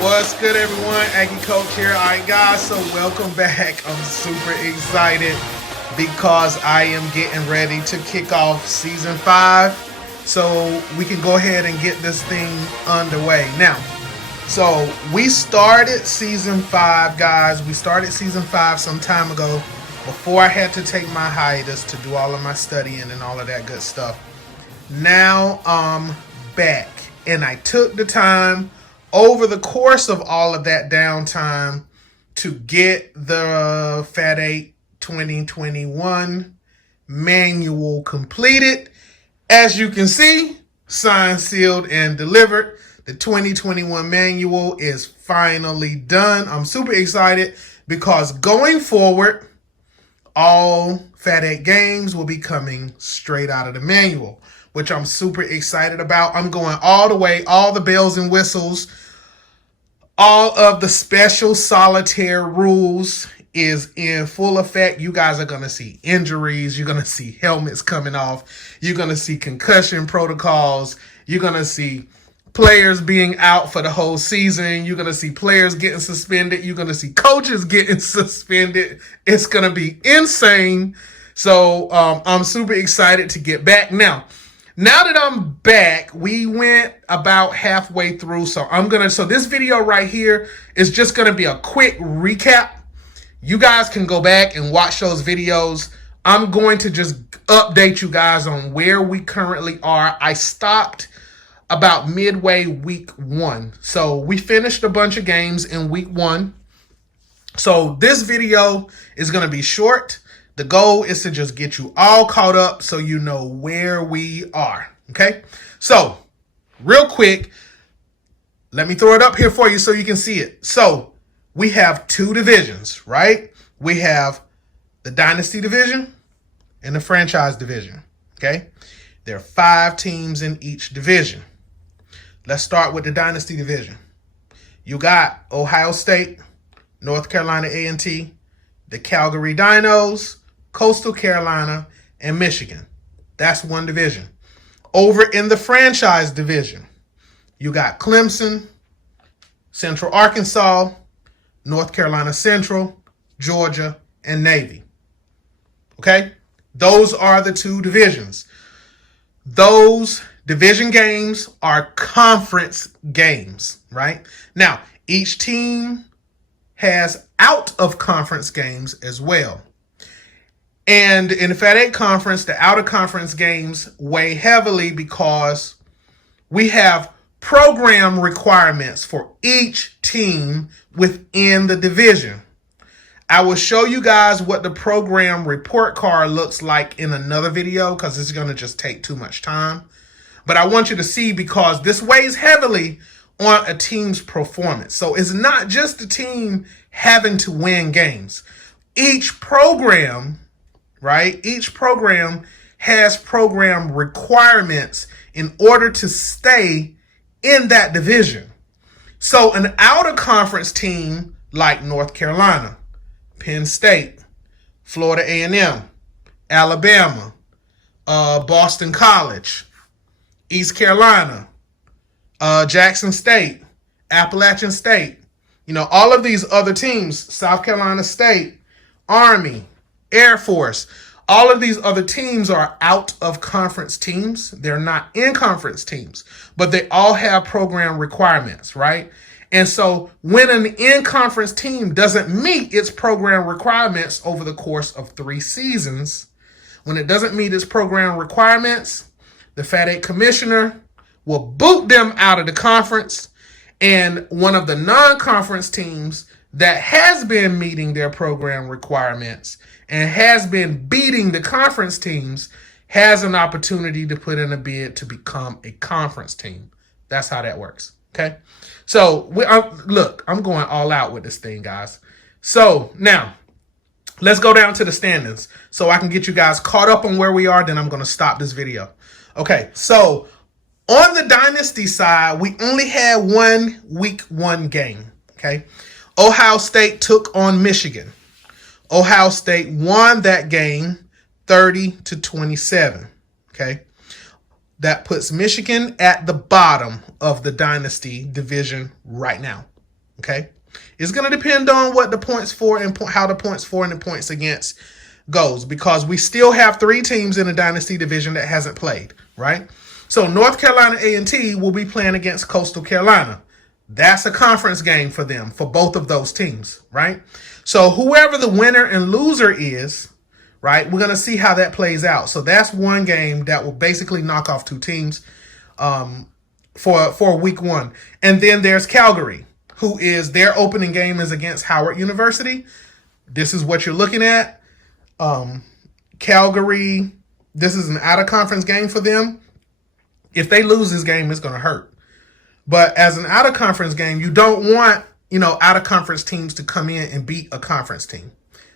What's good, everyone? Aggie Coach here. All right, guys, so welcome back. I'm super excited because I am getting ready to kick off season 5. So we can go ahead and get this thing underway. Now, so we started season 5, guys. We started season 5 some time ago before I had to take my hiatus to do all of my studying and all of that good stuff. Now I'm back, and I took the time over the course of all of that downtime to get the FAT8 2021 manual completed. As you can see, signed, sealed, and delivered. The 2021 manual is finally done. I'm super excited because going forward, all FAT8 games will be coming straight out of the manual, which I'm super excited about. I'm going all the way, all the bells and whistles, all of the special solitaire rules is in full effect. You guys are going to see injuries. You're going to see helmets coming off. You're going to see concussion protocols. You're going to see players being out for the whole season. You're going to see players getting suspended. You're going to see coaches getting suspended. It's going to be insane. So I'm super excited to get back. Now that I'm back, we went about halfway through. So this video right here is just going to be a quick recap. You guys can go back and watch those videos. I'm going to just update you guys on where we currently are. I stopped about midway week 1. So we finished a bunch of games in week 1. So this video is going to be short. The goal is to just get you all caught up so you know where we are, okay? So, real quick, let me throw it up here for you so you can see it. So, we have 2 divisions, right? We have the Dynasty division and the Franchise division, okay? There are 5 teams in each division. Let's start with the Dynasty division. You got Ohio State, North Carolina A&T, the Calgary Dinos, Coastal Carolina, and Michigan. That's one division. Over in the Franchise division, you got Clemson, Central Arkansas, North Carolina Central, Georgia, and Navy. Okay? Those are the 2 divisions. Those division games are conference games, right? Now, each team has out of conference games as well. And in the FAT8 conference, the out of conference games weigh heavily because we have program requirements for each team within the division. I will show you guys what the program report card looks like in another video because it's going to just take too much time. But I want you to see because this weighs heavily on a team's performance. So it's not just the team having to win games. Each program, right? Each program has program requirements in order to stay in that division. So an out-of-conference team like North Carolina, Penn State, Florida A&M, Alabama, Boston College, East Carolina, Jackson State, Appalachian State, all of these other teams, South Carolina State, Army, Air Force, all of these other teams are out of conference teams. They're not in conference teams, but they all have program requirements, right? And so when an in-conference team doesn't meet its program requirements over the course of 3 seasons, when it doesn't meet its program requirements, the FAT8 commissioner will boot them out of the conference, and one of the non-conference teams that has been meeting their program requirements and has been beating the conference teams has an opportunity to put in a bid to become a conference team. That's how that works, okay? So, look, I'm going all out with this thing, guys. So, now, let's go down to the standings so I can get you guys caught up on where we are, then I'm going to stop this video. Okay, so on the Dynasty side, we only had one week 1 game, okay? Ohio State took on Michigan. Ohio State won that game 30-27, okay? That puts Michigan at the bottom of the Dynasty division right now, Okay. It's going to depend on what the points for and how the points for and the points against goes, because we still have 3 teams in the Dynasty division that hasn't played, right? So North Carolina A&T will be playing against Coastal Carolina. That's a conference game for them, for both of those teams, right? So whoever the winner and loser is, right, we're going to see how that plays out. So that's one game that will basically knock off 2 teams for week 1. And then there's Calgary, who is their opening game is against Howard University. This is what you're looking at. Calgary, this is an out-of-conference game for them. If they lose this game, it's going to hurt. But as an out-of-conference game, you don't want, out-of-conference teams to come in and beat a conference team.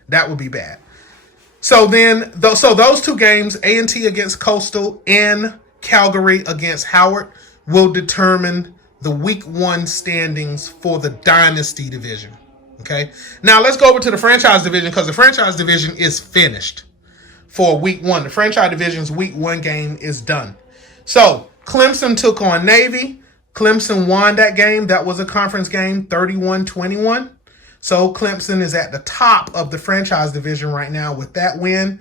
That would be bad. So then, those 2 games, A&T against Coastal and Calgary against Howard, will determine the week 1 standings for the Dynasty division. Okay. Now let's go over to the franchise division, because the franchise division is finished for week 1. The franchise division's week 1 game is done. So Clemson took on Navy. Clemson won that game. That was a conference game, 31-21. So Clemson is at the top of the franchise division right now with that win.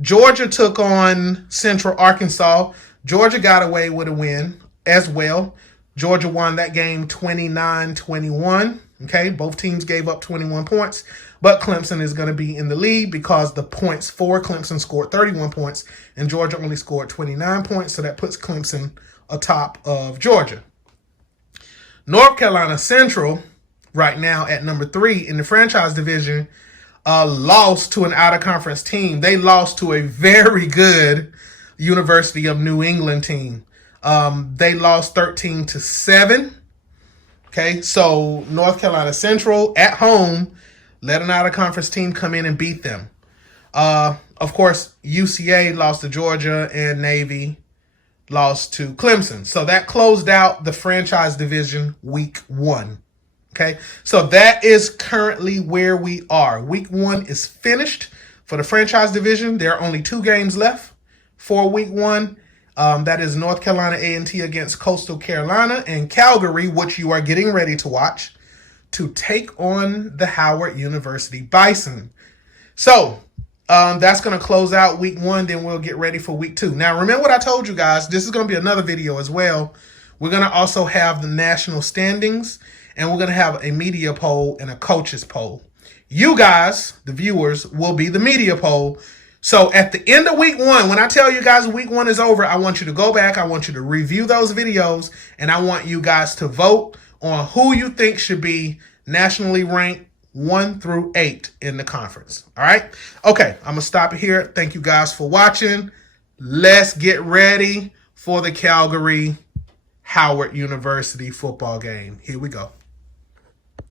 Georgia took on Central Arkansas. Georgia got away with a win as well. Georgia won that game 29-21. Okay, both teams gave up 21 points, but Clemson is going to be in the lead because the points for Clemson scored 31 points and Georgia only scored 29 points, so that puts Clemson atop of Georgia. North Carolina Central, right now at number 3 in the franchise division, lost to an out-of-conference team. They lost to a very good University of New England team. They lost 13-7. Okay, so North Carolina Central at home let an out-of-conference team come in and beat them. Of course, UCA lost to Georgia and Navy lost to Clemson. So that closed out the franchise division week 1. Okay, so that is currently where we are. Week 1 is finished for the franchise division. There are only 2 games left for week 1. That is North Carolina A&T against Coastal Carolina and Calgary, which you are getting ready to watch, to take on the Howard University Bison. So that's going to close out week 1. Then we'll get ready for week 2. Now, remember what I told you guys. This is going to be another video as well. We're going to also have the national standings, and we're going to have a media poll and a coaches poll. You guys, the viewers, will be the media poll. So at the end of week 1, when I tell you guys week 1 is over, I want you to go back. I want you to review those videos, and I want you guys to vote on who you think should be nationally ranked 1 through 8 in the conference. All right. Okay. I'm going to stop here. Thank you guys for watching. Let's get ready for the Calgary Howard University football game. Here we go.